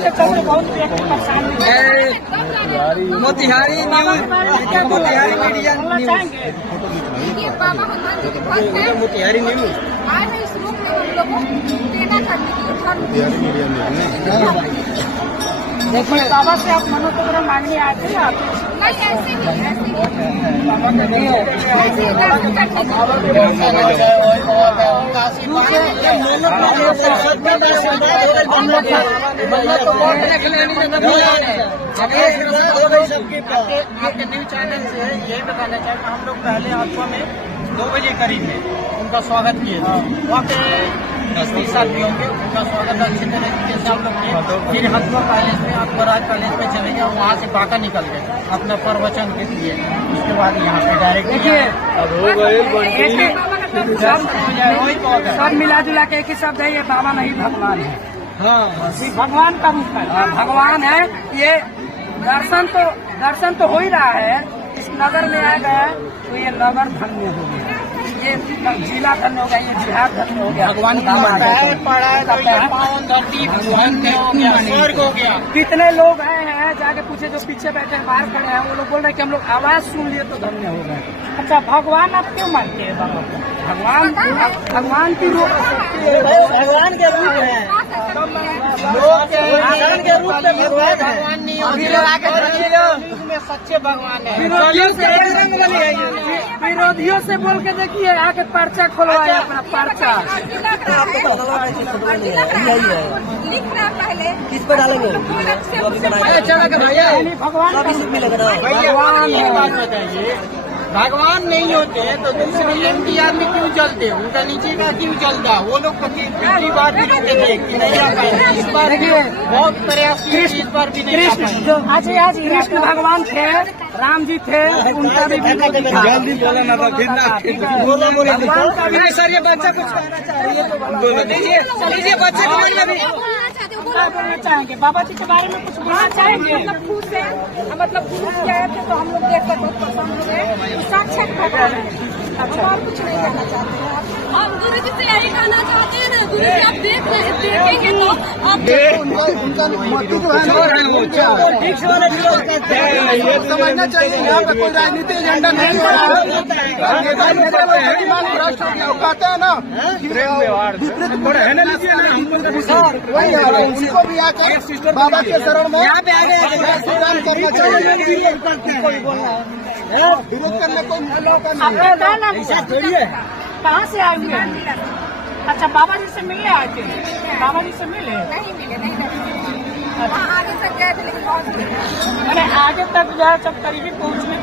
के चलते बहुत परेशानी Motihari news, Motihari media news, Motihari news आए हैं इस रूप में हम लोगों को देना करने के लिए देखिए बाबा से आप मनोकामना मांगने आते हैं आप नहीं ऐसे नहीं आपके न्यूज चैनल से यही बताना चाहते हम लोग पहले आपको में 2 बजे करीब में उनका स्वागत किए थे। वहाँ पे 20-30 साथी होंगे, उनका स्वागत अच्छी तरीके से हम लोग किए। फिर हथुआ पैलेस में अकबराज पैलेस में चले गए और वहाँ से बाका निकल गए अपना प्रवचन के लिए। उसके बाद यहाँ पे डायरेक्ट सब मिला जुला के एक ही शब्द है, ये बाबा नहीं भगवान है। हाँ भगवान का रूप है, भगवान है ये। दर्शन तो हो ही रहा है। इस नगर में आ गया तो ये नगर धन्य हो गया, ये जिला धन्य हो गया, ये बिहार धन्य हो गया। भगवान का स्वर्ग हो गया। कितने लोग आए हैं जाके पूछे, जो पीछे बैठे हैं बाहर खड़े हैं, वो लोग बोल रहे हैं कि हम लोग आवाज सुन लिए तो धन्य हो गए। अच्छा भगवान आप क्यों मानते हैं बाबा को? भगवान की रूप, भगवान के रूप है, भगवान के रूप में भगवान नहीं में सच्चे भगवान है। विरोधियों से बोल के देखिए, आके पर्चा खोलवाए अपना पर्चा। लिख रहा पहले किस पे डालेंगे? भगवान भगवान नहीं होते तो दूसरे एनटीआर में क्यों चलते? उनका नीचे का क्यों चलता? वो लोग पिछली बार भी लोग थे कि नहीं आ पाए, इस बार बहुत प्रयास किए, इस बार भी नहीं आ पाए। आज कृष्ण भगवान थे, राम जी थे, उनका भी जल्दी बोला ना था, फिर सर ये बच्चा कुछ कहना चाह रही है तो लीजिए बच्चे को बोलना चाहेंगे, बाबा जी के बारे में कुछ बोलना चाहेंगे? मतलब खुश है, मतलब खुश क्या है तो हम लोग देख कर बहुत पसंद हुए। साक्षात भगवान है, हम और कुछ नहीं कहना चाहते हैं। हम गुरु जी से यही कहना चाहते हैं ना, गुरु जी आप देखेंगे तो आप उनका मोटिव जो है समझना चाहिए। यहाँ पे कोई राजनीतिक एजेंडा नहीं हो रहा है। कहते हैं ना वही है, उनको भी आकर बाबा के शरण में करना चाहिए। विरोध करने कोई मौका नहीं है। कहाँ से आए हुए? अच्छा बाबा जी से मिलने आए थे? बाबा जी से मिले? नहीं मिले, नहीं वहाँ आगे तक गए थे लेकिन बहुत मैंने आगे तक जो है जब करीबी पहुँचने